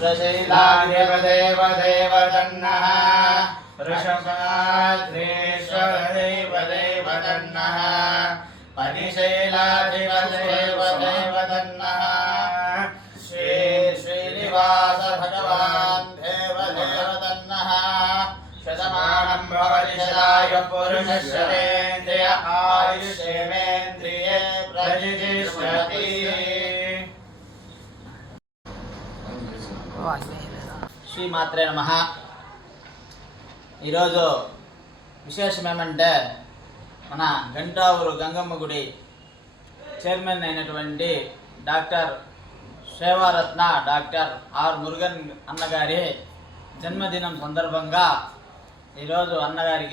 వృషశైలాధిపదేవ దేవతన్నః వృషభాద్రేశ్వర దేవదేవ తన్నః పనిశైలాధిపదేవ దేవతన్నః శ్రీ శ్రీనివాస భగవాన్ దేవదేవ తన్నః శతమానం భవతి శతాయ పురుషశ్రేంద్రియ ఆయుష్యేంద్రియే ప్రతిష్ఠతి. శ్రీమాత్రే నమః. ఈరోజు విశేషం ఏమంటే మన గంటావూరు గంగమ్మ గుడి చైర్మన్ అయినటువంటి డాక్టర్ సేవారత్న డాక్టర్ ఆర్ మురుగన్ అన్నగారి జన్మదినం సందర్భంగా ఈరోజు అన్నగారు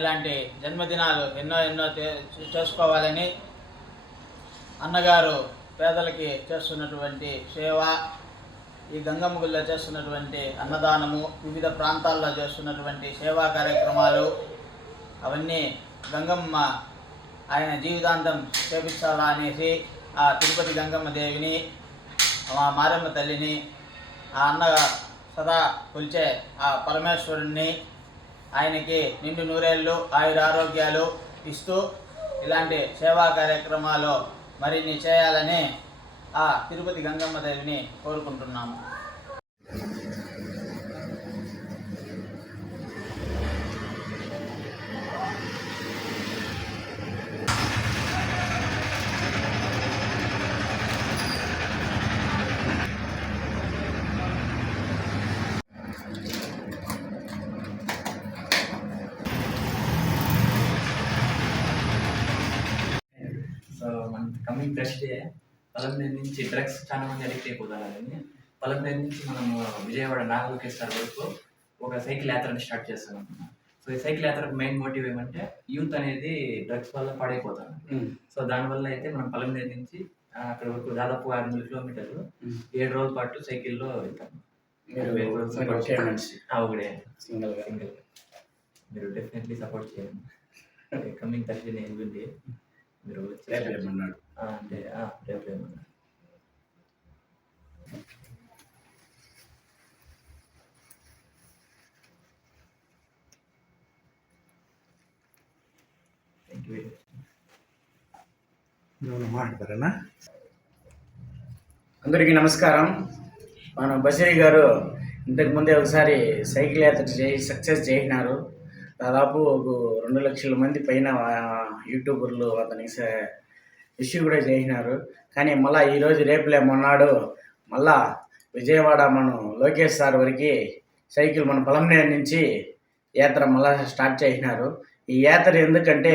ఇలాంటి జన్మదినాలు ఎన్నో చేసుకోవాలని అన్నగారు పేదలకి చేస్తున్నటువంటి సేవ, ఈ గంగమ్మ గుడిలో చేస్తున్నటువంటి అన్నదానము, వివిధ ప్రాంతాల్లో చేస్తున్నటువంటి సేవా కార్యక్రమాలు అవన్నీ గంగమ్మ ఆయన జీవితాంతం చేపించాలా అనేసి ఆ తిరుపతి గంగమ్మ దేవిని, మా మారమ్మ తల్లిని, ఆ అన్నగా సదా కొలిచే ఆ పరమేశ్వరుణ్ణి ఆయనకి నిండు నూరేళ్ళు ఆయురారోగ్యాలు ఇస్తూ ఇలాంటి సేవా కార్యక్రమాలు మరిన్ని చేయాలని ఆ తిరుపతి గంగమ్మ దేవిని కోరుకుంటున్నాము. సో మన కమింగ్ థర్స్డే పలంనేరు నుంచి డ్రగ్స్ చాలా మంది అడిక్ట్ అయిపోతారని పలంనేరు నుంచి మనం విజయవాడ నాగలోకేశ్వర వరకు ఒక సైకిల్ యాత్రని స్టార్ట్ చేస్తున్నాం. సో ఈ సైకిల్ యాత్రకు మెయిన్ మోటివ్ ఏమంటే యూత్ అనేది డ్రగ్స్ వల్ల పాడైపోతారు. సో దానివల్ల అయితే మనం పలంనేరు నుంచి అక్కడ వరకు దాదాపు 600 కిలోమీటర్లు 7 రోజుల పాటు సైకిల్లో వెళ్తాం. ఒకటే సింగిల్ మీరు డెఫినెట్లీ సపోర్ట్ చేయండి. కమింగ్ థర్స్డే నేను వెళ్ళి మీరు ఏమన్నాడు అంటే రేపు ఏమన్నాడు. Thank you. మాట్లాడతారన్నా. అందరికీ నమస్కారం. మన బషీర్ గారు ఇంతకుముందే ఒకసారి సైకిల్ యాత్ర సక్సెస్ చేసినారు. దాదాపు 2 లక్షల మంది పైన యూట్యూబర్లు అతనికి ఇష్యూ కూడా చేసినారు. కానీ మళ్ళీ ఈరోజు రేపులే మొన్నాడు మళ్ళా విజయవాడ మనం లోకేష్ సార్ వరకు సైకిల్ మన పలంనేరు నుంచి యాత్ర మళ్ళా స్టార్ట్ చేసినారు. ఈ యాత్ర ఎందుకంటే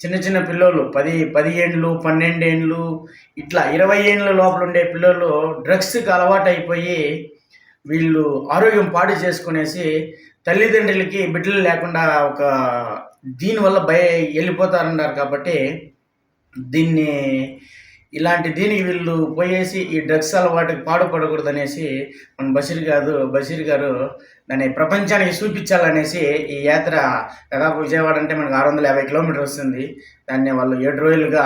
చిన్న పిల్లలు 10 ఏండ్లు 12 ఏండ్లు ఇట్లా 20 ఏండ్ల లోపల ఉండే పిల్లలు డ్రగ్స్కి అలవాటు అయిపోయి వీళ్ళు ఆరోగ్యం పాడు చేసుకునేసి తల్లిదండ్రులకి బిడ్డలు లేకుండా ఒక దీనివల్ల వెళ్ళిపోతారన్నారు. కాబట్టి దీనికి వీళ్ళు పోయేసి ఈ డ్రగ్స్ అలవాటుకి పాడుపడకూడదు అనేసి మన బషీర్ గారు దాన్ని ప్రపంచానికి చూపించాలనేసి ఈ యాత్ర దాదాపు విజయవాడ అంటే మనకు 650 కిలోమీటర్ వస్తుంది. దాన్ని వాళ్ళు 7 రోజులుగా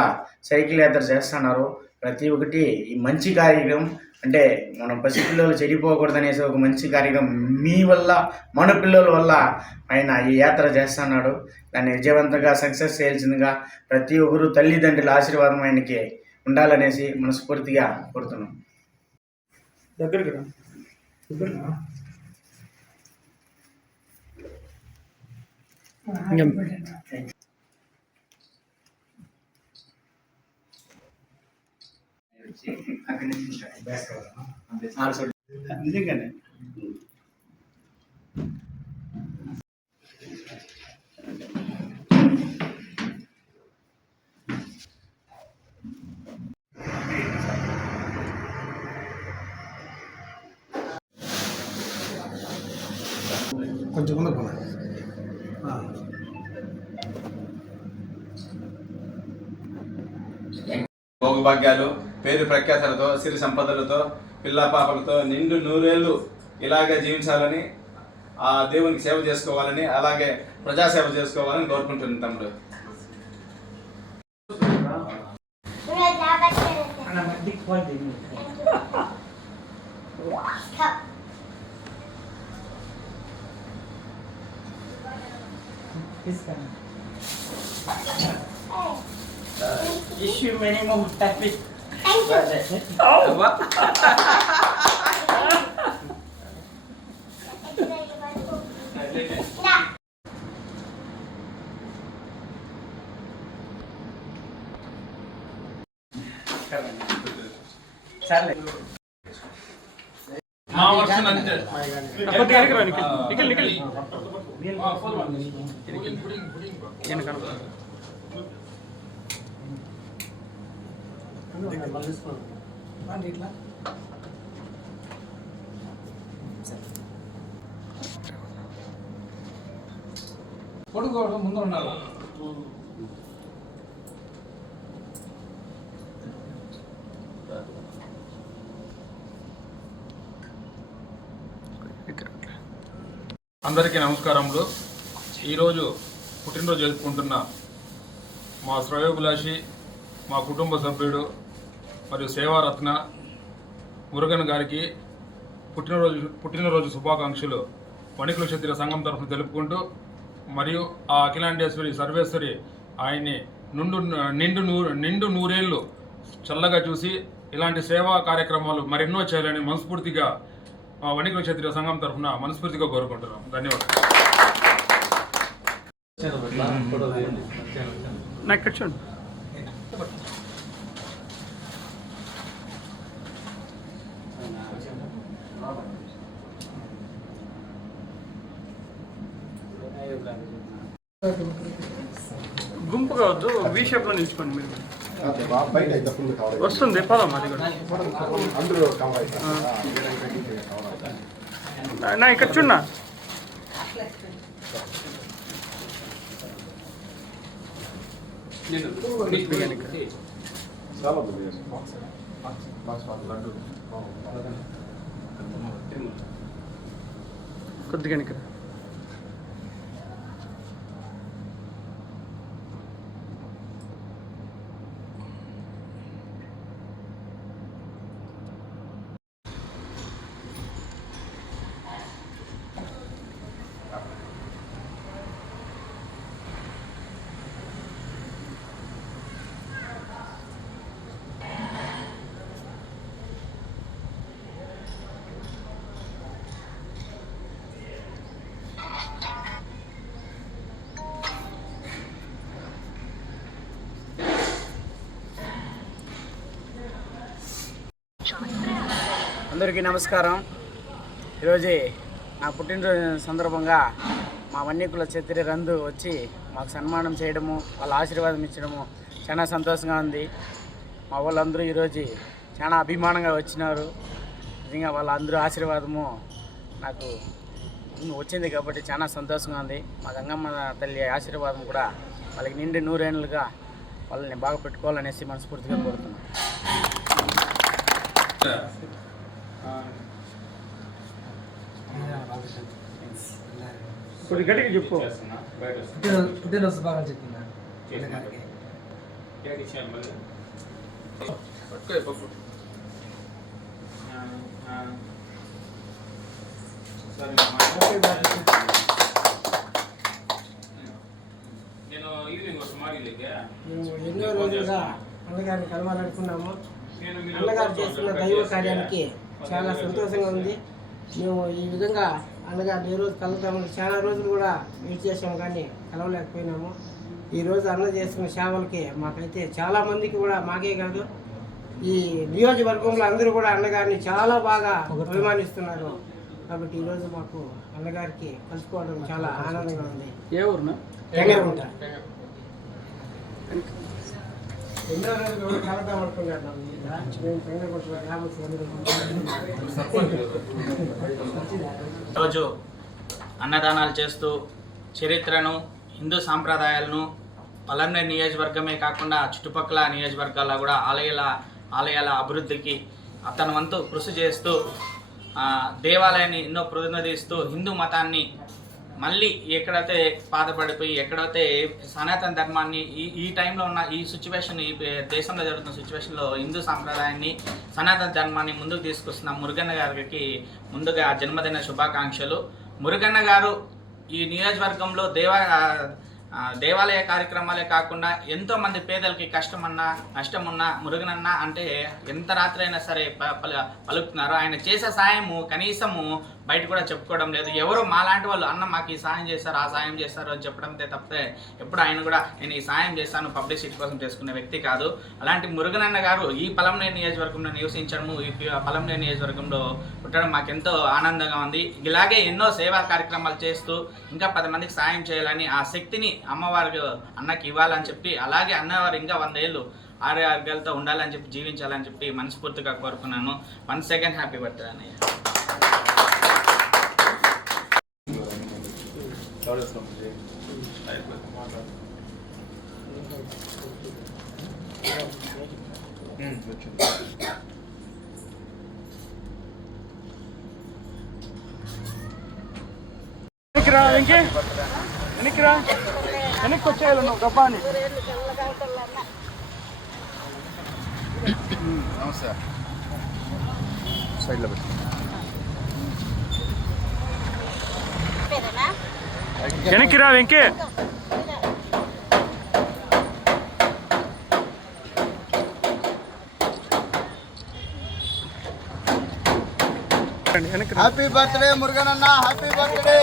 సైకిల్ యాత్ర చేస్తున్నారు. ప్రతి ఒక్కటి ఈ మంచి కార్యక్రమం అంటే మనం పసిపిల్లలు చెడిపోకూడదు అనేసి ఒక మంచి కార్యక్రమం మీ వల్ల మన పిల్లల వల్ల ఆయన ఈ యాత్ర చేస్తున్నాడు. దాన్ని విజయవంతంగా సక్సెస్ చేయాల్సిందిగా ప్రతి ఒక్కరు తల్లిదండ్రుల ఆశీర్వాదం ఆయనకి ఉండాలనేసి మనస్ఫూర్తిగా కోరుతున్నాం. నిజంగానే కొంచెం ముందు పోనా. భోగభాగ్యాలు, పేరు ప్రఖ్యాతలతో, సిరి సంపదలతో, పిల్ల పాపలతో నిండు నూరేళ్ళు ఇలాగే జీవించాలని, ఆ దేవునికి సేవ చేసుకోవాలని, అలాగే ప్రజాసేవ చేసుకోవాలని కోరుకుంటున్నాను తమ్ముడు. Wish you many more happy. చాలే మా వర్షన్ అంతే కొడుకోవడం ముందు ఉండాలి. అందరికీ నమస్కారములు. ఈరోజు పుట్టినరోజు జరుపుకుంటున్న మా శ్రేయోభిలాషి, మా కుటుంబ సభ్యుడు మరియు సేవారత్న మురుగన్ గారికి పుట్టినరోజు శుభాకాంక్షలు వణికుల క్షత్రియ సంఘం తరఫున తెలుపుకుంటూ, మరియు ఆ అఖిలాండేశ్వరి సర్వేశ్వరి ఆయన్ని నిండు నూరేళ్లు చల్లగా చూసి ఇలాంటి సేవా కార్యక్రమాలు మరెన్నో చేయాలని మనస్ఫూర్తిగా వణికుల క్షత్రియ సంఘం తరఫున మనస్ఫూర్తిగా కోరుకుంటున్నాం. ధన్యవాదాలు. గుంపుగా వద్దు, వి షేప్ లో నిల్చుకోండి. మీరు వస్తుంది పదం అది కూడా నా ఇక్కడ చూడన్నా. కొద్దిగా ఇక్కడ అందరికీ నమస్కారం. ఈరోజు నా పుట్టినరోజు సందర్భంగా మా వన్యకుల క్షత్రియ రంధు వచ్చి మాకు సన్మానం చేయడము, వాళ్ళ ఆశీర్వాదం ఇచ్చడము చాలా సంతోషంగా ఉంది. మా వాళ్ళందరూ ఈరోజు చాలా అభిమానంగా వచ్చినారు. నిజంగా వాళ్ళందరూ ఆశీర్వాదము నాకు వచ్చింది కాబట్టి చాలా సంతోషంగా ఉంది. మా గంగమ్మ తల్లి ఆశీర్వాదం కూడా వాళ్ళకి నిండి నూరేళ్ళుగా వాళ్ళని బాగా పెట్టుకోవాలనేసి మనస్ఫూర్తిగా కోరుతున్నాను. కొద్ది గట్టిగా చెప్పు. పుట్టినరోజు బాగా చెప్తున్నా. ఎన్నో రోజులుగా అన్నగారిని కలవాలనుకున్నాము. అన్నగారు చేస్తున్న దైవ కార్యానికి చాలా సంతోషంగా ఉంది. మేము ఈ విధంగా అన్నగారిని ఏ రోజు కలుద్దామని చాలా రోజులు కూడా వెయిట్ చేసాము, కానీ కలవలేకపోయినాము. ఈరోజు అన్న చేస్తున్న సేవలకి మాకైతే చాలామందికి కూడా, మాకే కాదు ఈ నియోజకవర్గంలో అందరూ కూడా అన్నగారిని చాలా బాగా అభిమానిస్తున్నారు. కాబట్టి ఈరోజు మాకు అన్నగారికి కలుసుకోవడం చాలా ఆనందంగా ఉంది. ఏ ఊరునా? టెంగరగుంట. ఎన్నో రోజులు కూడా కలుద్దాం అనుకున్నాను. మేము టెంగరగుంట రోజు అన్నదానాలు చేస్తూ చరిత్రను, హిందూ సాంప్రదాయాలను పలమనేరు నియోజకవర్గమే కాకుండా చుట్టుపక్కల నియోజకవర్గాల్లో కూడా ఆలయాల అభివృద్ధికి అతని వంతు కృషి చేస్తూ దేవాలయాన్ని ఎన్నో ప్రతినిధిస్తూ హిందూ మతాన్ని మళ్ళీ ఎక్కడైతే బాధపడిపోయి ఎక్కడైతే సనాతన ధర్మాన్ని ఈ టైంలో ఉన్న ఈ సిచ్యువేషన్, ఈ దేశంలో జరుగుతున్న సిచ్యువేషన్లో హిందూ సాంప్రదాయాన్ని, సనాతన ధర్మాన్ని ముందుకు తీసుకొస్తున్న మురుగన్న గారికి ముందుగా జన్మదిన శుభాకాంక్షలు. మురుగన్న గారు ఈ నియోజకవర్గంలో దేవాలయ కార్యక్రమాలే కాకుండా ఎంతోమంది పేదలకి కష్టమన్నా నష్టమున్నా మురుగనన్న అంటే ఎంత రాత్రి అయినా సరే పలుకుతున్నారు. ఆయన చేసే సాయము కనీసము బయట కూడా చెప్పుకోవడం లేదు. ఎవరు మాలాంటి వాళ్ళు అన్న మాకు ఈ సాయం చేస్తారు, ఆ సాయం చేస్తారు అని చెప్పడంతో తప్పితే ఎప్పుడు ఆయన కూడా నేను ఈ సాయం చేస్తాను పబ్లిసిటీ కోసం చేసుకునే వ్యక్తి కాదు. అలాంటి మురుగనన్న గారు ఈ పలంనేరు నియోజకవర్గంలో నివసించడము, ఈ పలంనేరు నియోజకవర్గంలో పుట్టడం మాకెంతో ఆనందంగా ఉంది. ఇలాగే ఎన్నో సేవా కార్యక్రమాలు చేస్తూ ఇంకా 10 మందికి సాయం చేయాలని, ఆ శక్తిని అమ్మవారికి అన్నకి ఇవ్వాలని చెప్పి, అలాగే అన్నవారు ఇంకా 100 ఏళ్ళు ఆరోగ్యాలతో ఉండాలని చెప్పి జీవించాలని చెప్పి మనస్ఫూర్తిగా కోరుకున్నాను. వన్స్ అగైన్ హ్యాపీ బర్త్డే అన్నయ్య. వెనక్కి వచ్చేయాలి నువ్వు డబ్బాని. సైడ్లో పెట్టి వెనక్కి రా వెంకీ. హ్యాపీ బర్త్డే మురుగనన్న, హ్యాపీ బర్త్డే.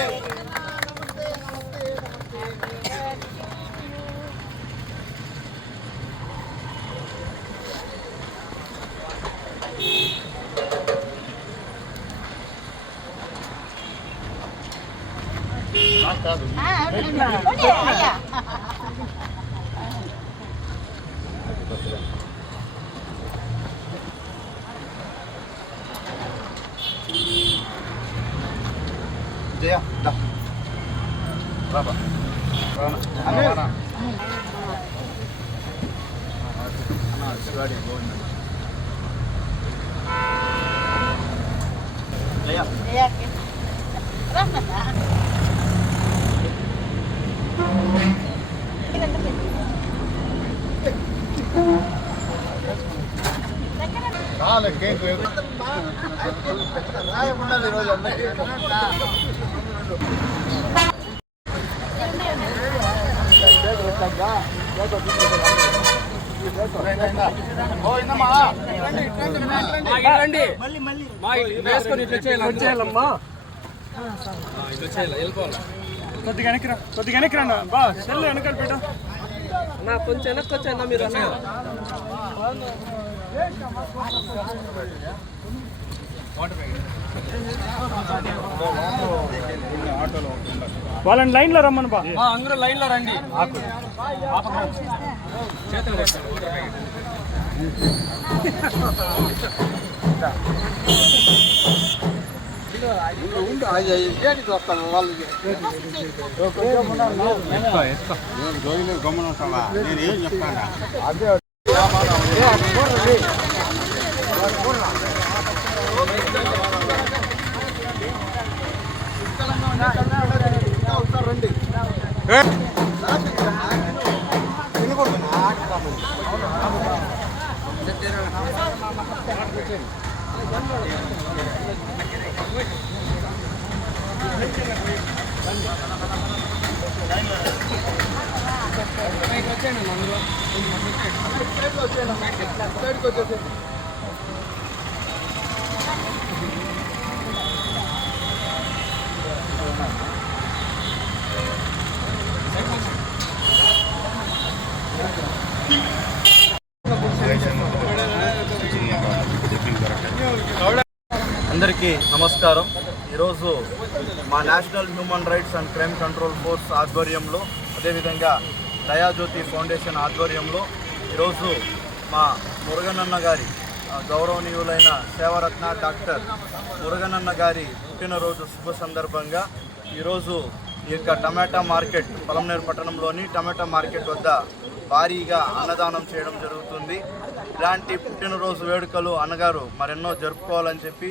జయ బాబా ఉండాలి ఈరోజు అందరికీ. కొద్దిగా వెనక్కి రా బా. సెల్ వెనకాల పెట్ట. కొంచెం వెనక్కి వచ్చాయన్నా మీరు. వాళ్ళని లైన్లో రమ్మను బా. అందరూ లైన్లో రండి. చేతులు గమ్మున ఉంటావా? నేను ఏం చెప్తాను. అందరికీ నమస్కారం. ఈరోజు మా national human rights and crime control force ఆధ్వర్యంలో, అదేవిధంగా దయాజ్యోతి ఫౌండేషన్ ఆధ్వర్యంలో ఈరోజు మా మురుగనన్న గారి గౌరవనీయులైన సేవరత్న డాక్టర్ మురుగనన్న గారి పుట్టినరోజు శుభ సందర్భంగా ఈరోజు ఈ యొక్క టమాటా మార్కెట్, పలంనేరు పట్టణంలోని టమాటా మార్కెట్ వద్ద భారీగా అన్నదానం చేయడం జరుగుతుంది. ఇలాంటి పుట్టినరోజు వేడుకలు అన్నగారు మరెన్నో జరుపుకోవాలని చెప్పి,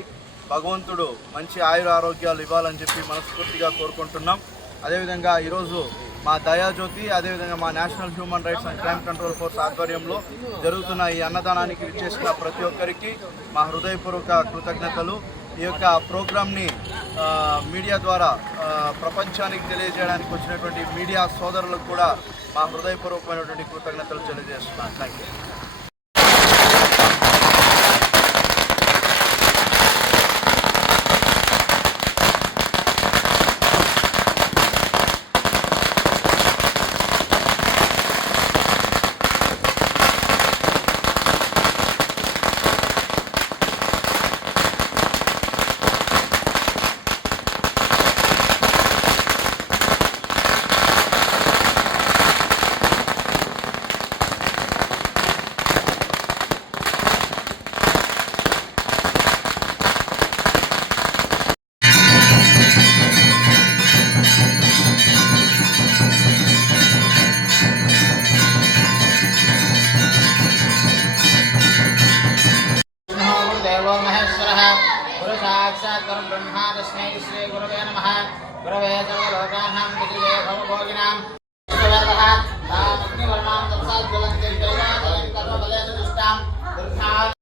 భగవంతుడు మంచి ఆయుర ఆరోగ్యాలు ఇవ్వాలని చెప్పి మనస్ఫూర్తిగా కోరుకుంటున్నాం. అదేవిధంగా ఈరోజు మా దయాజ్యోతి అదేవిధంగా మా national human rights and crime control force ఆధ్వర్యంలో జరుగుతున్న ఈ అన్నదానానికి విచ్చేసిన ప్రతి ఒక్కరికి మా హృదయపూర్వక కృతజ్ఞతలు. ఈ యొక్క ప్రోగ్రామ్ని మీడియా ద్వారా ప్రపంచానికి తెలియజేయడానికి వచ్చినటువంటి మీడియా సోదరులకు కూడా మా హృదయపూర్వకమైనటువంటి కృతజ్ఞతలు తెలియజేస్తున్నాను. Thank you. देवो महेश्वरः गुरु साक्षात् परब्रह्म तस्मै श्री गुरवे नमः गुरवे सर्वलोकानां विजये भवभोगिनां विश्ववेदः तामग्निवर्णां तपसात् ज्वलन्ति कैलासं कर्मफलेन दुष्टां दुर्धान्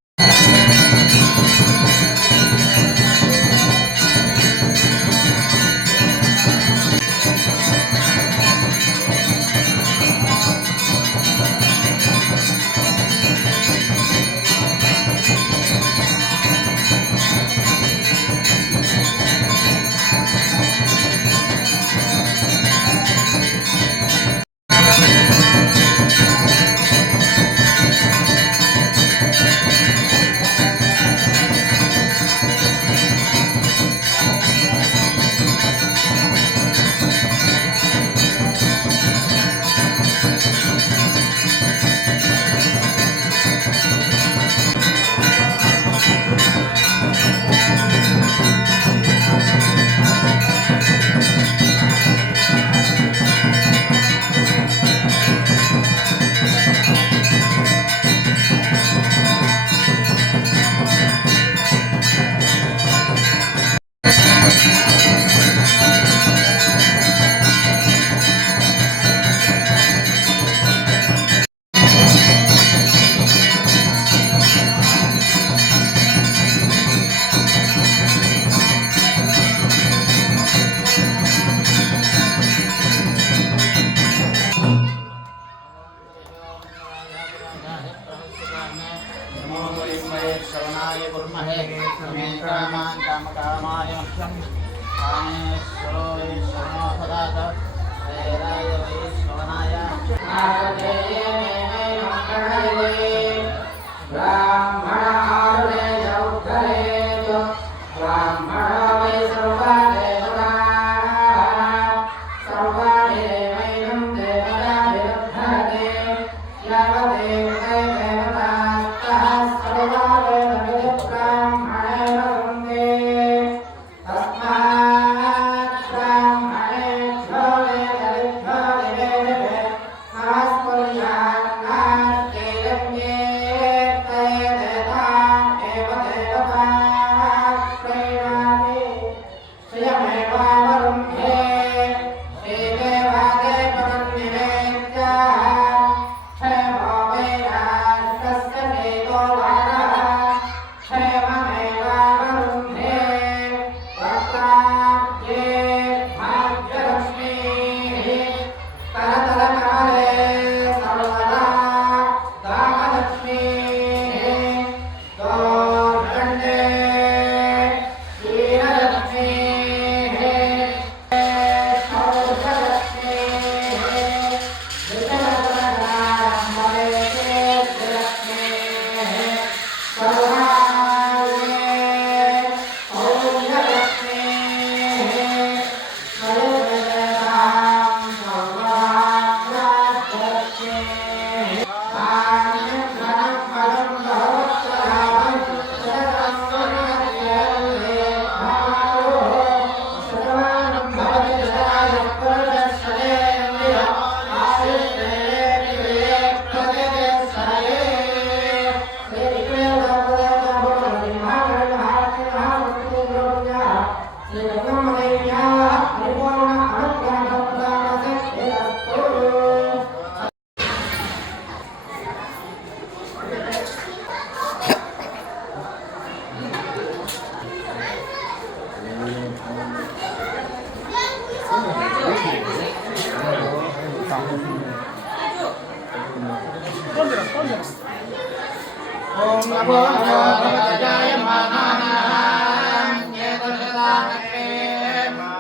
ఓం నమో భగవతాయ మానానాం ఏతదానకే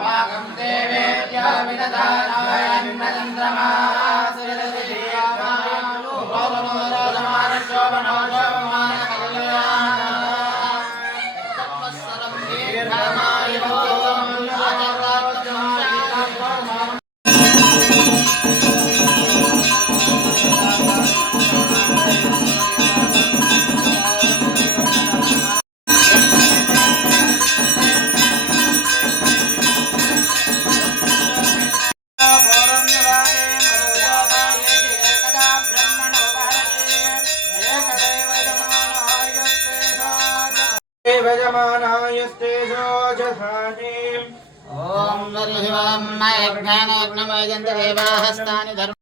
భాగం దేవేభ్య విదదానాయ అన్నచంద్రమా సురదశేయామాను భవనోరమాన శోభనో శోభమాన కళ్యాణ తపస్సరం దీర్ఘమాయో ఆచరావచనం ఓం నరిహివం నయజ్ఞానయజ్ఞమయజంత దేవాహస్తాని ధర్మ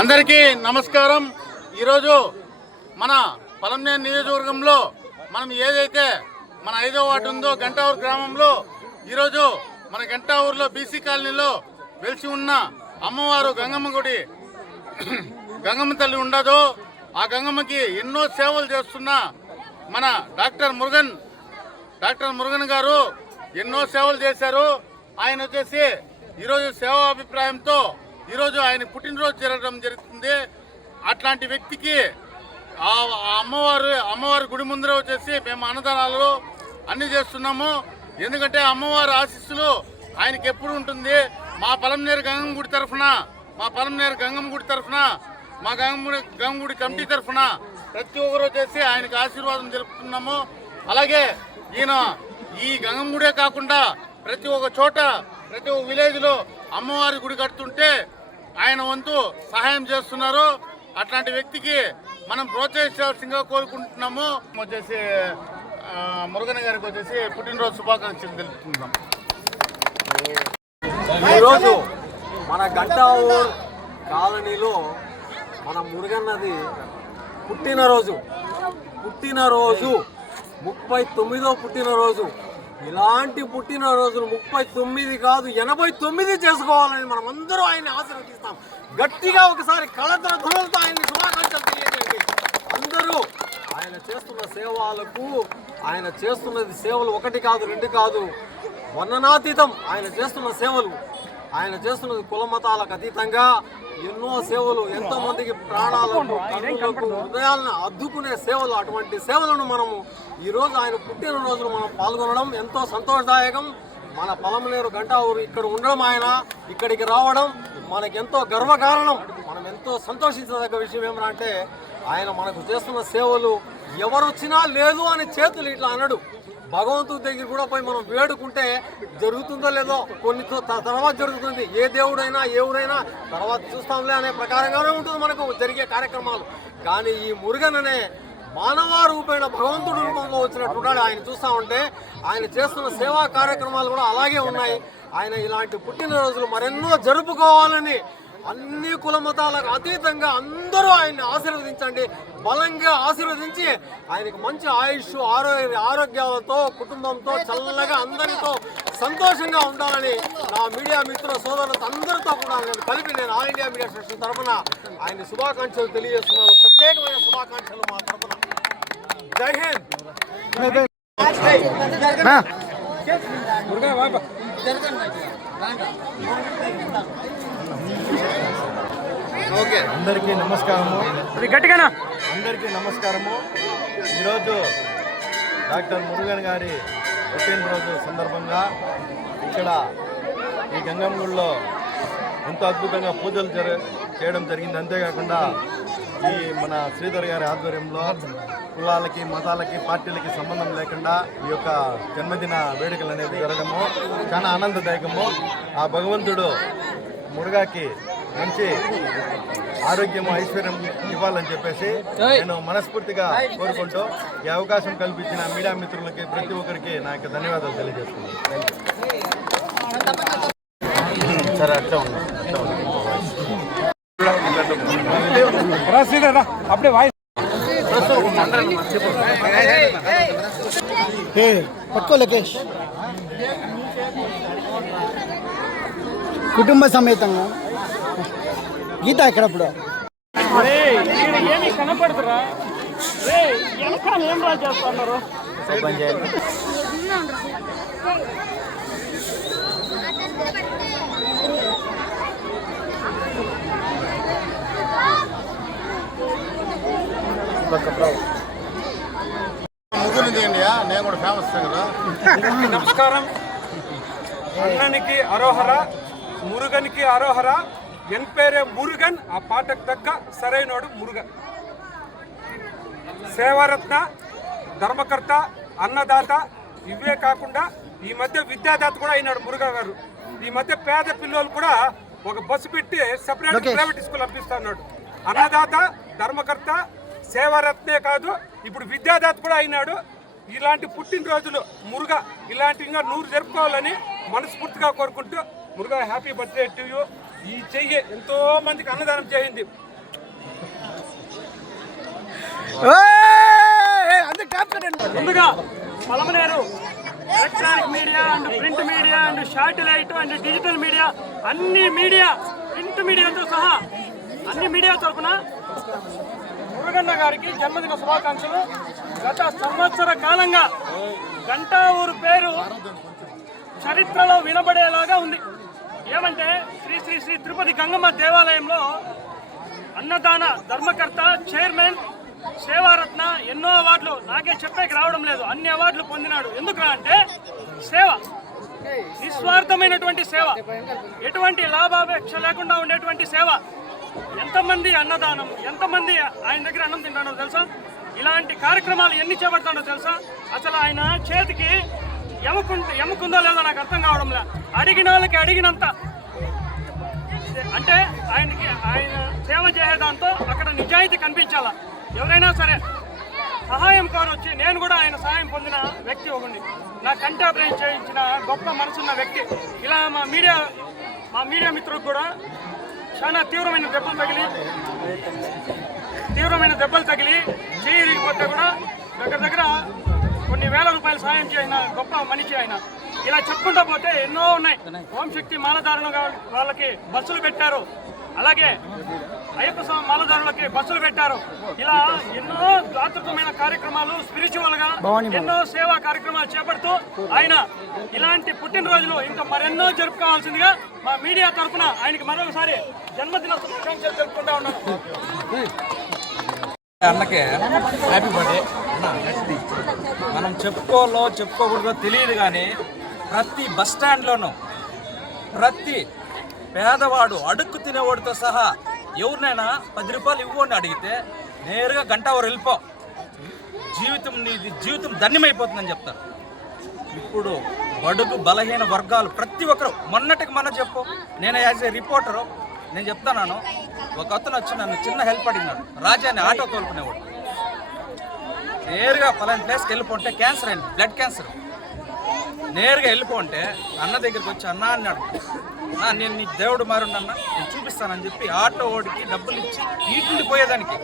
అందరికీ నమస్కారం. ఈరోజు మన పలంనేరు నియోజకవర్గంలో మనం ఏదైతే మన 5వ వార్డు ఉందో గంటావూరు గ్రామంలో ఈరోజు మన గంటావూరులో బీసీ కాలనీలో వెలిసి ఉన్న అమ్మవారు గంగమ్మ గుడి గంగమ్మ తల్లి ఉండదో ఆ గంగమ్మకి ఎన్నో సేవలు చేస్తున్న మన డాక్టర్ మురుగన్ గారు ఎన్నో సేవలు చేశారు. ఆయన వచ్చేసి ఈరోజు సేవా అభిప్రాయంతో ఈరోజు ఆయన పుట్టినరోజు జరగడం జరుగుతుంది. అట్లాంటి వ్యక్తికి ఆ అమ్మవారి గుడి ముందర వచ్చేసి మేము అన్నదానాలు అన్ని చేస్తున్నాము. ఎందుకంటే అమ్మవారి ఆశీస్సులు ఆయనకి ఎప్పుడు ఉంటుంది. మా పలంనేరు గంగమ్మ గుడి తరఫున మా గంగమ్మ గుడి కమిటీ తరఫున ప్రతి ఒక్కరు వచ్చేసి ఆయనకు ఆశీర్వాదం జరుపుతున్నాము. అలాగే ఈయన ఈ గంగమ్మ గుడే కాకుండా ప్రతి ఒక్క చోట ప్రతి ఒక్క విలేజ్లో అమ్మవారి గుడి కడుతుంటే ఆయన వంతు సహాయం చేస్తున్నారు. అట్లాంటి వ్యక్తికి మనం ప్రోత్సహించాల్సిందిగా కోరుకుంటున్నాము. వచ్చేసి మురుగన్ గారికి వచ్చేసి పుట్టినరోజు శుభాకాంక్షలు తెలుపుతున్నాం. ఈరోజు మన గంటావూరు కాలనీలో మన మురుగన్నది పుట్టినరోజు 39వ పుట్టినరోజు. ఇలాంటి పుట్టినరోజులు 39 కాదు 89 చేసుకోవాలని మనం అందరూ ఆయన్ని ఆశీర్వదిస్తాం. గట్టిగా ఒకసారి కళతో ధ్వనులతో ఆయన్ని శుభాకాంక్షలు తెలియజేయండి. అందరూ ఆయన చేస్తున్న సేవలకు ఆయన చేస్తున్నది సేవలు 1 కాదు 2 కాదు వర్ణనాతీతం. ఆయన చేస్తున్న సేవలు ఆయన చేస్తున్నది కుల మతాలకు అతీతంగా ఎన్నో సేవలు, ఎంతో మందికి ప్రాణాలకు కన్నులకు హృదయాలను అద్దుకునే సేవలు, అటువంటి సేవలను మనము ఈరోజు ఆయన పుట్టినరోజులు మనం పాల్గొనడం ఎంతో సంతోషదాయకం. మన పలమనేరు గంటావూరు ఇక్కడ ఉండడం, ఆయన ఇక్కడికి రావడం మనకెంతో గర్వకారణం. మనం ఎంతో సంతోషించదగ్గ విషయం ఏమనంటే ఆయన మనకు చేస్తున్న సేవలు ఎవరు వచ్చినా లేదు అని చేతులు ఇట్లా అనడు. భగవంతుడి దగ్గర కూడా పోయి మనం వేడుకుంటే జరుగుతుందో లేదో, కొన్ని తర్వాత జరుగుతుంది. ఏ దేవుడైనా ఎవరైనా తర్వాత చూస్తాంలే అనే ప్రకారంగానే ఉంటుంది మనకు జరిగే కార్యక్రమాలు. కానీ ఈ మురుగన్ అనే మానవ రూపేణ భగవంతుడి రూపంలో వచ్చినట్టున్నాడు. ఆయన చూస్తూ ఉంటే ఆయన చేస్తున్న సేవా కార్యక్రమాలు కూడా అలాగే ఉన్నాయి. ఆయన ఇలాంటి పుట్టినరోజులు మరెన్నో జరుపుకోవాలని అన్ని కుల మతాలకు అతీతంగా అందరూ ఆయన్ని ఆశీర్వదించండి, బలంగా ఆశీర్వదించి ఆయనకు మంచి ఆయుష్, ఆరోగ్యాలతో, కుటుంబంతో చల్లగా అందరితో సంతోషంగా ఉండాలని నా మీడియా మిత్రుల సోదరులతో అందరితో కూడా నేను కలిపి నేను ఆల్ ఇండియా మీడియా సెక్షన్ తరఫున ఆయన శుభాకాంక్షలు తెలియజేస్తున్నాను. ప్రత్యేకమైన శుభాకాంక్షలు మా తరఫున. జై హింద్. ఓకే, అందరికీ నమస్కారము. గట్టిగానా అందరికీ నమస్కారము. ఈరోజు డాక్టర్ మురుగన్ గారి పుట్టినరోజు సందర్భంగా ఇక్కడ ఈ గంగమ్మగుడిలో ఎంతో అద్భుతంగా పూజలు చేయడం జరిగింది. అంతేకాకుండా ఈ మన శ్రీధర్ గారి ఆధ్వర్యంలో కులాలకి, మతాలకి, పార్టీలకి సంబంధం లేకుండా ఈ యొక్క జన్మదిన వేడుకలు అనేది జరగడము చాలా ఆనందదాయకము. ఆ భగవంతుడు మురుగాకి మంచి ఆరోగ్యము, ఐశ్వర్యం ఇవ్వాలని చెప్పేసి నేను మనస్ఫూర్తిగా కోరుకుంటూ ఈ అవకాశం కల్పించిన మీడియా మిత్రులకి ప్రతి ఒక్కరికి నా యొక్క ధన్యవాదాలు తెలియజేస్తున్నాను. సరే, అట్లా అప్పుడే వాయిస్ పట్టుకో లోకేష్. కుటుంబ సమేతంగా గీత ఎక్కడప్పుడు ఏమి కనపడుతురా? వెనకాల ఏం రా చేస్తున్నారు? నేను కూడా ఫేమస్ కదా. నమస్కారం. అన్ననికి అరోహర, మురుగన్కి అరోహర. ఎన్ పేరే మురుగన్, ఆ పాటకు తగ్గ సరైనోడు మురుగన్. సేవారత్న, ధర్మకర్త, అన్నదాత, ఇవే కాకుండా ఈ మధ్య విద్యాదాత కూడా అయినాడు మురుగా గారు. ఈ మధ్య పేద పిల్లలు కూడా ఒక బస్సు పెట్టి సెపరేట్ ప్రైవేట్ స్కూల్ పంపిస్తున్నాడు. అన్నదాత, ధర్మకర్త, సేవారత్నే కాదు, ఇప్పుడు విద్యాదాత కూడా అయినాడు. ఇలాంటి పుట్టినరోజులు మురుగా ఇలాంటి ఇంకా 100 జరుపుకోవాలని మనస్ఫూర్తిగా కోరుకుంటూ, Muruga happy birthday to you. ఈ చెయ్యి ఎంతో మందికి అన్నదానం చేయింది. ముందుగా Palamaneru electronic media and print media and satellite and digital media, అన్ని మీడియా, ప్రింట్ మీడియాతో సహా అన్ని మీడియా తరఫున మురుగన్న గారికి జన్మదిన శుభాకాంక్షలు. గత సంవత్సర కాలంగా గంటావూరు పేరు చరిత్రలో వినబడేలాగా ఉంది. ఏమంటే శ్రీ శ్రీ శ్రీ తిరుపతి గంగమ్మ దేవాలయంలో అన్నదాన, ధర్మకర్త, చైర్మన్, సేవారత్న ఎన్నో అవార్డులు, నాకే చెప్పేకి రావడం లేదు, అన్ని అవార్డులు పొందినాడు. ఎందుకు అంటే సేవ, నిస్వార్థమైనటువంటి సేవ, ఎటువంటి లాభాపేక్ష లేకుండా ఉండేటువంటి సేవ. ఎంతమంది అన్నదానం, ఎంతమంది ఆయన దగ్గర అన్నం తింటాడో తెలుసా? ఇలాంటి కార్యక్రమాలు ఎన్ని చేపడతాడో తెలుసా? అసలు ఆయన చేతికి ఎముకుందో లేదో నాకు అర్థం కావడం లే. అడిగిన వాళ్ళకి అడిగినంత, అంటే ఆయన సేవ చేసేదాంతో అక్కడ నిజాయితీ కనిపించాలా. ఎవరైనా సరే సహాయం కోరొచ్చి, నేను కూడా ఆయన సహాయం పొందిన వ్యక్తి ఒకటి, నా కంటి ఆపరేషన్ చేయించిన గొప్ప మనసున్న వ్యక్తి. ఇలా మా మీడియా మిత్రులకు కూడా చాలా తీవ్రమైన దెబ్బలు తగిలి చేయి ఇరిగిపోతే కూడా దగ్గర కొన్ని వేల రూపాయలు సాయం చేసిన గొప్ప మనిషి ఆయన. ఇలా చెప్పుకుంటూ పోతే ఎన్నో ఉన్నాయి. హోంశక్తి మాలధారణ వాళ్ళకి బస్సులు పెట్టారు. అలాగే అయ్యప్ప స్వామి మాలదారులకి బస్సులు పెట్టారు. ఇలా ఎన్నో దాతృత్వమైన కార్యక్రమాలు, స్పిరిచువల్ గా ఎన్నో సేవా కార్యక్రమాలు చేపడుతూ ఆయన ఇలాంటి పుట్టినరోజులు ఇంకా మరెన్నో జరుపుకోవాల్సిందిగా మా మీడియా తరఫున ఆయనకి మరొకసారి జన్మదిన శుభాకాంక్షలు జరుపుకుంటా ఉన్నాను. అన్నకే హ్యాపీ బర్త్డే. మనం చెప్పుకోకూడదో తెలియదు, కానీ ప్రతి బస్ స్టాండ్లోనూ ప్రతి పేదవాడు అడుక్కు తినేవాడితో సహా ఎవరినైనా 10 రూపాయలు ఇవ్వండి అడిగితే నేరుగా గంటవరం వెళ్ళిపో, జీవితం ధన్యమైపోతుందని చెప్తారు. ఇప్పుడు బడుగు బలహీన వర్గాలు ప్రతి ఒక్కరు మొన్న చెప్పు, నేను యాజ్ ఏ రిపోర్టరు నేను చెప్తాను, ఒక అతను వచ్చి నన్ను చిన్న హెల్ప్ అడిగినాడు. రాజాని ఆటో తోలుకునేవాడు, నేరుగా పలానా ప్లేస్కి వెళ్ళిపోంటే క్యాన్సర్ అయింది, బ్లడ్ క్యాన్సర్. నేరుగా వెళ్ళిపోంటే అన్న దగ్గరికి వచ్చి అన్న అన్నాడు, నేను నీకు దేవుడు మారుండన్నా, నేను చూపిస్తానని చెప్పి ఆటో ఓడికి డబ్బులు ఇచ్చి ఇంటింటి పోయేదానికి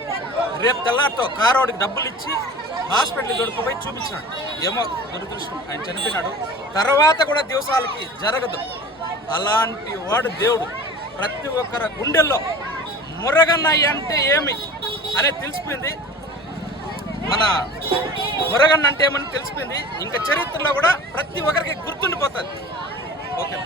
రేపు తెల్లారితో కారు ఓడికి డబ్బులు ఇచ్చి హాస్పిటల్కి దొరికిపోయి చూపించినాడు. ఏమో దురదృష్టం ఆయన చనిపోయినాడు. తర్వాత కూడా దివసాలకి జరగదు. అలాంటి వాడు దేవుడు. ప్రతి ఒక్కరి గుండెల్లో మురగన్నయ్య అంటే ఏమి అనేది తెలిసిపోయింది. మన మురగన్న అంటే ఏమని తెలిసిపోయింది. ఇంకా చరిత్రలో కూడా ప్రతి ఒక్కరికి గుర్తుండిపోతుంది. ఓకే.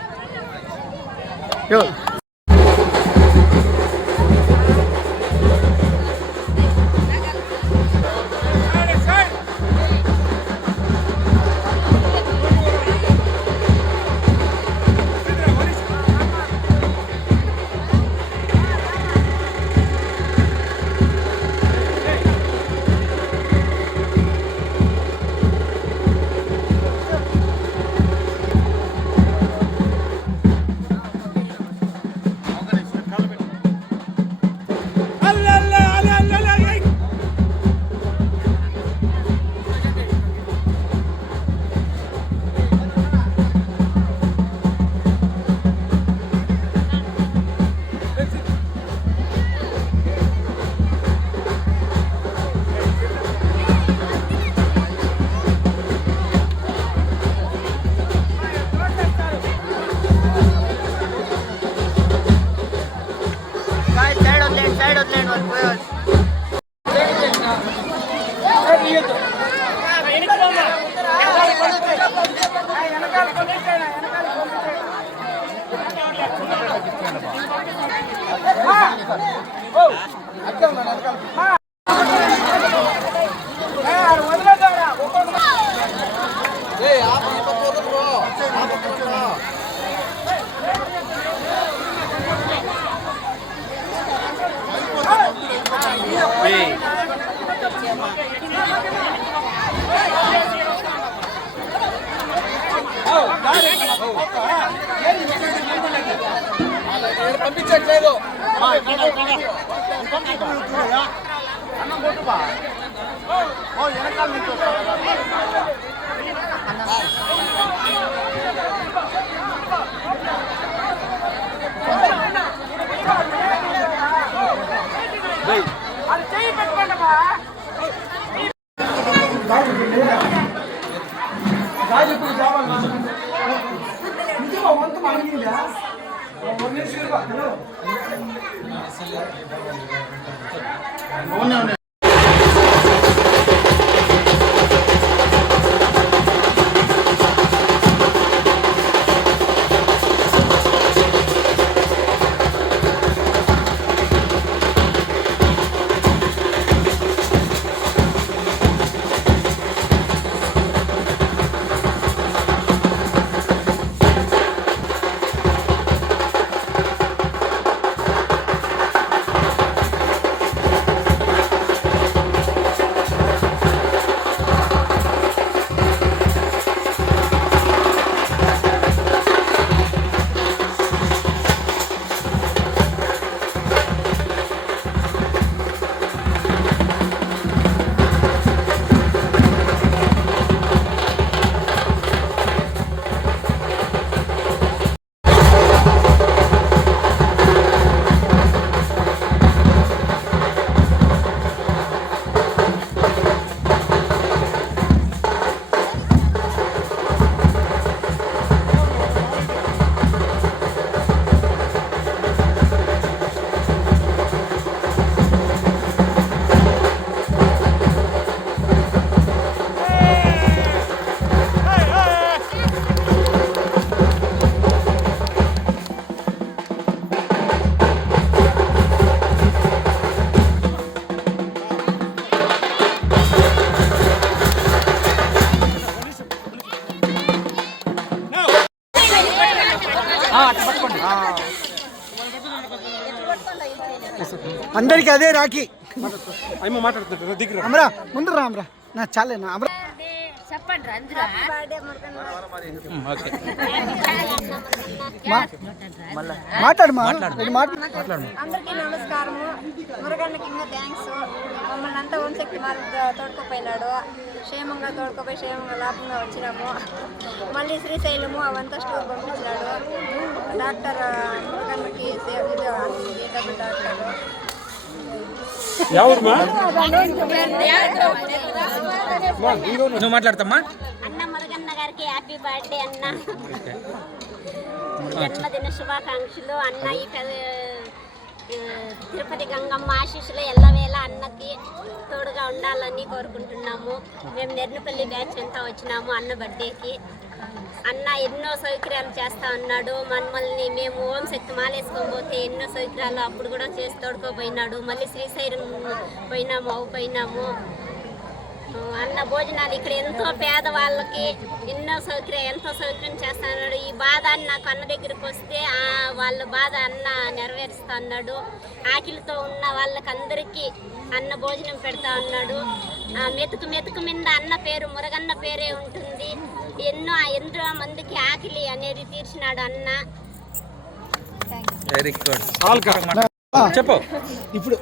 పంపించట్లేదు. అన్నం కొట్టుబా వెనకాల నుంచి అది చెయ్యి పెట్టుకోండి. అందరికీ అదే రాఖీ. మాట్లాడుతున్నారు దగ్గర అమరా ముందు రా అమరా నా చాలేనా అమరా చెప్పండి మాట్లాడు అందరికీ నమస్కారము. మురుగన్నకి ఇంకా థ్యాంక్స్. మమ్మల్ని అంతా ఓంశక్తి మార్గంగా తోడుకోపోయినాడు. క్షేమంగా తోడుకోపోయి క్షేమంగా లాభంగా వచ్చినాము. మళ్ళీ శ్రీశైలము అవంతా స్టోర్ పంపించినాడు. డాక్టర్ మురుగన్నకి డబ్బులు డాక్టర్ నువ్వు మాట్లాడతామా? అన్న మురుగన్న గారికి హ్యాపీ బర్త్డే అన్న. జన్మదిన శుభాకాంక్షలు అన్న. ఈ తిరుపతి గంగమ్మ ఆశీస్సులు ఎల్లవేళ అన్నకి తోడుగా ఉండాలని కోరుకుంటున్నాము. మేము నెర్నుపల్లి బ్యాచ్ అంతా వచ్చినాము అన్న బర్త్డేకి. అన్న ఎన్నో సౌకర్యాలు చేస్తా ఉన్నాడు. మమ్మల్ని మేము ఓం శక్తి మాలేసుకోకపోతే ఎన్నో సౌకర్యాలు అప్పుడు కూడా చేసి తోడుకోపోయినాడు. మళ్ళీ శ్రీశైలం పోయినాము. అన్న భోజనాలు ఇక్కడ ఎంతో పేదవాళ్ళకి ఎంతో సౌకర్యం చేస్తున్నాడు. ఈ బాధ నాకు అన్న దగ్గరికి వస్తే వాళ్ళ బాధ అన్న నెరవేరుస్తా అన్నాడు. ఆకలితో ఉన్న వాళ్ళకందరికీ అన్న భోజనం పెడతా ఉన్నాడు. మెతుకు మీద అన్న పేరు మురగన్న పేరే ఉంటుంది. ఎంతో మందికి ఆకలి అనేది తీర్చినాడు అన్న. Very good. చెప్పు ఇప్పుడు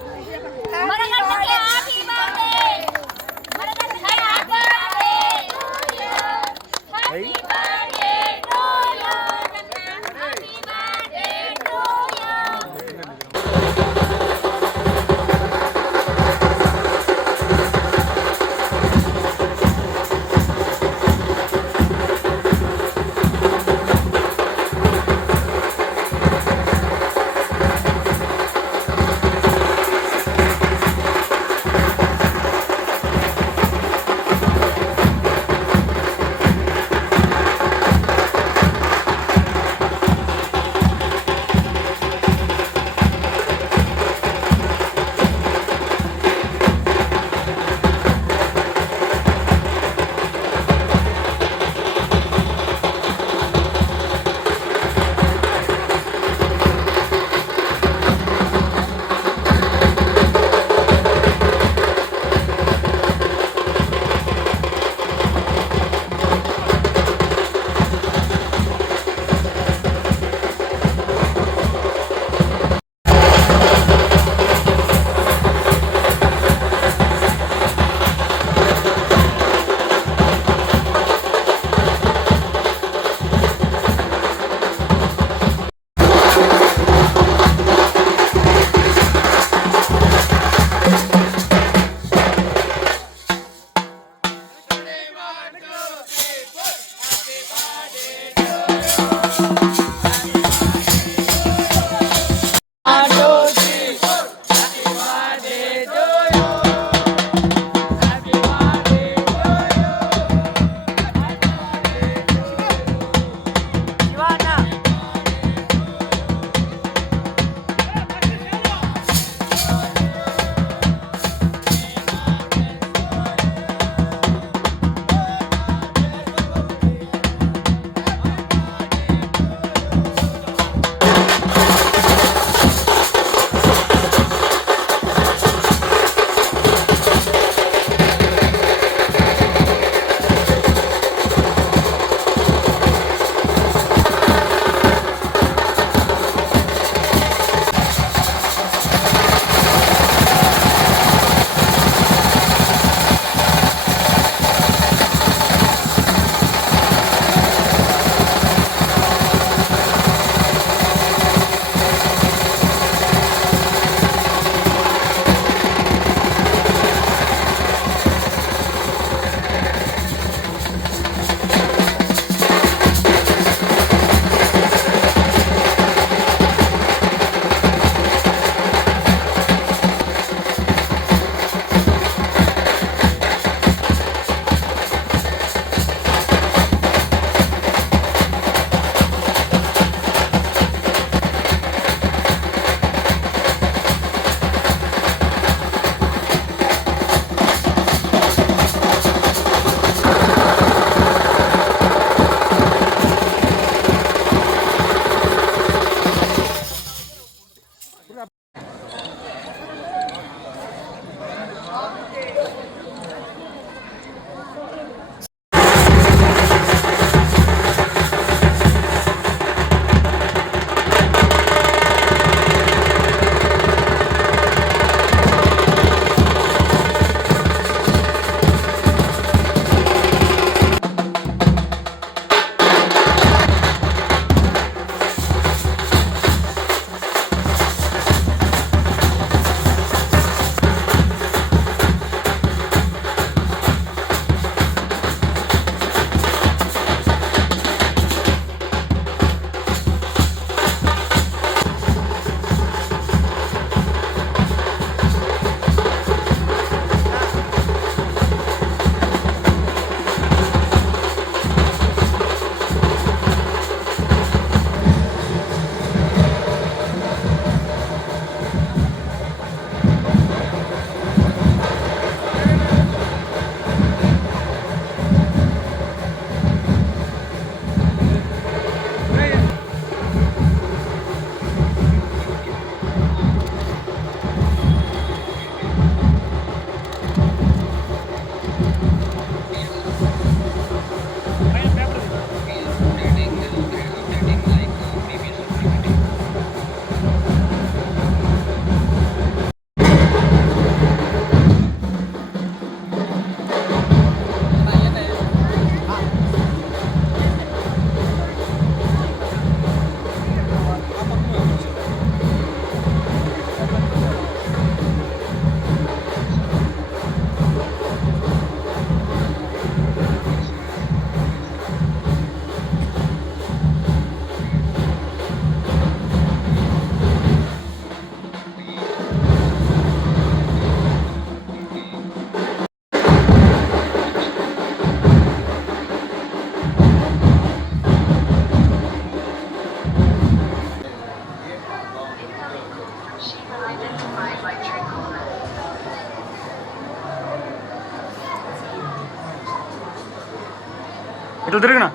ఇట్లా తిరిగినా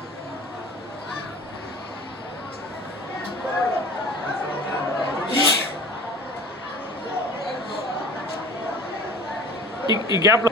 ఈ గ్యాప్లో